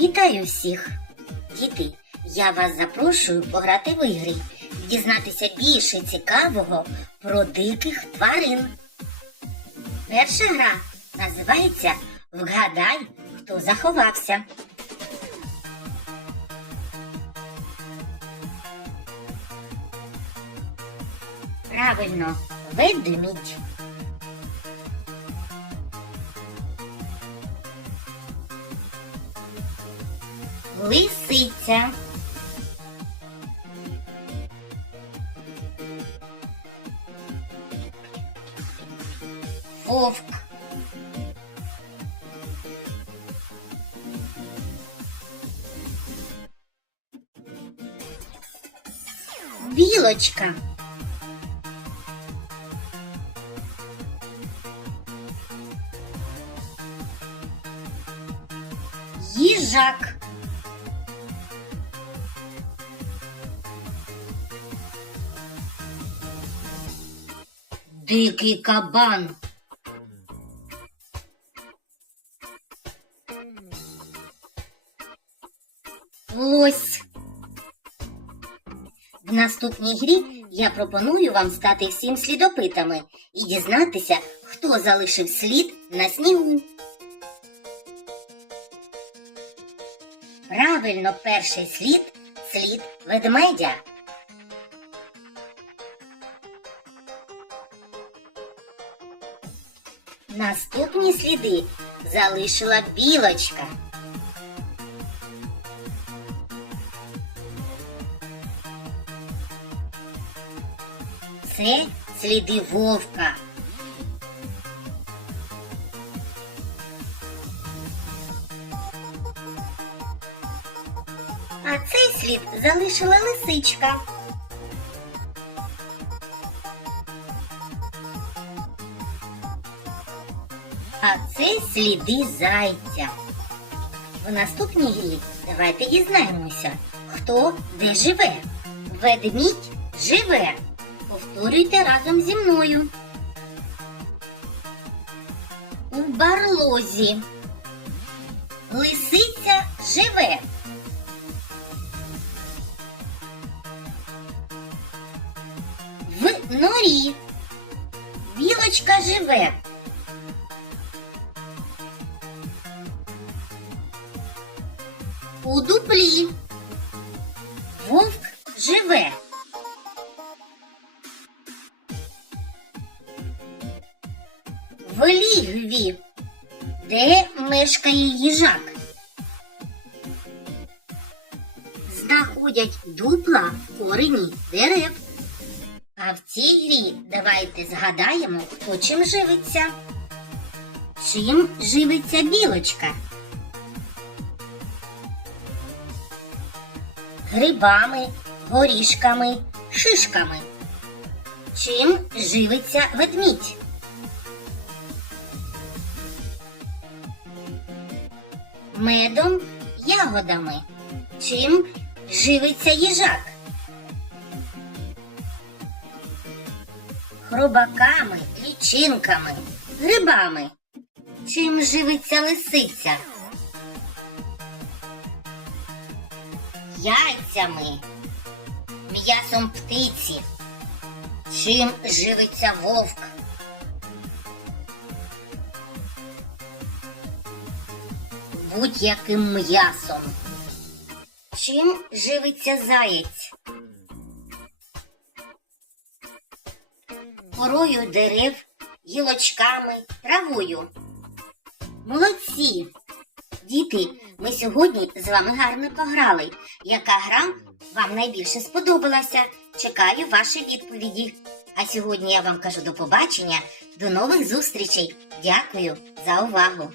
Вітаю всіх! Діти, я вас запрошую пограти в ігри, дізнатися більше цікавого про диких тварин. Перша гра називається Вгадай, хто заховався. Правильно, ведмідь. Лисиця. Вовк. Білочка. Їжак. Дикий кабан. Лось. В наступній грі я пропоную вам стати всім слідопитами і дізнатися, хто залишив слід на снігу. Правильно, перший слід слід ведмедя. Наступні сліди залишила білочка. Це сліди вовка. А цей слід залишила лисичка. А це сліди зайця. В наступній грі давайте дізнаємося, хто де живе. Ведмідь живе. Повторюйте разом зі мною. У барлозі. Лисиця живе. В норі. Білочка живе. У дуплі. Вовк живе. В лігві. Де мешкає їжак? Знаходять дупла корені дерев. А в цій грі давайте згадаємо, хто чим живиться. Чим живиться білочка? Грибами, горішками, шишками. Чим живиться ведмідь? Медом, ягодами. Чим живиться їжак? Хробаками, лічинками, грибами. Чим живиться лисиця? Яйцями, м'ясом птиці. Чим живиться вовк? Будь-яким м'ясом. Чим живиться заєць? Корою дерев, гілочками, травою. Молодці! Діти, ми сьогодні з вами гарно пограли. Яка гра вам найбільше сподобалася? Чекаю ваші відповіді. А сьогодні я вам кажу до побачення, до нових зустрічей. Дякую за увагу!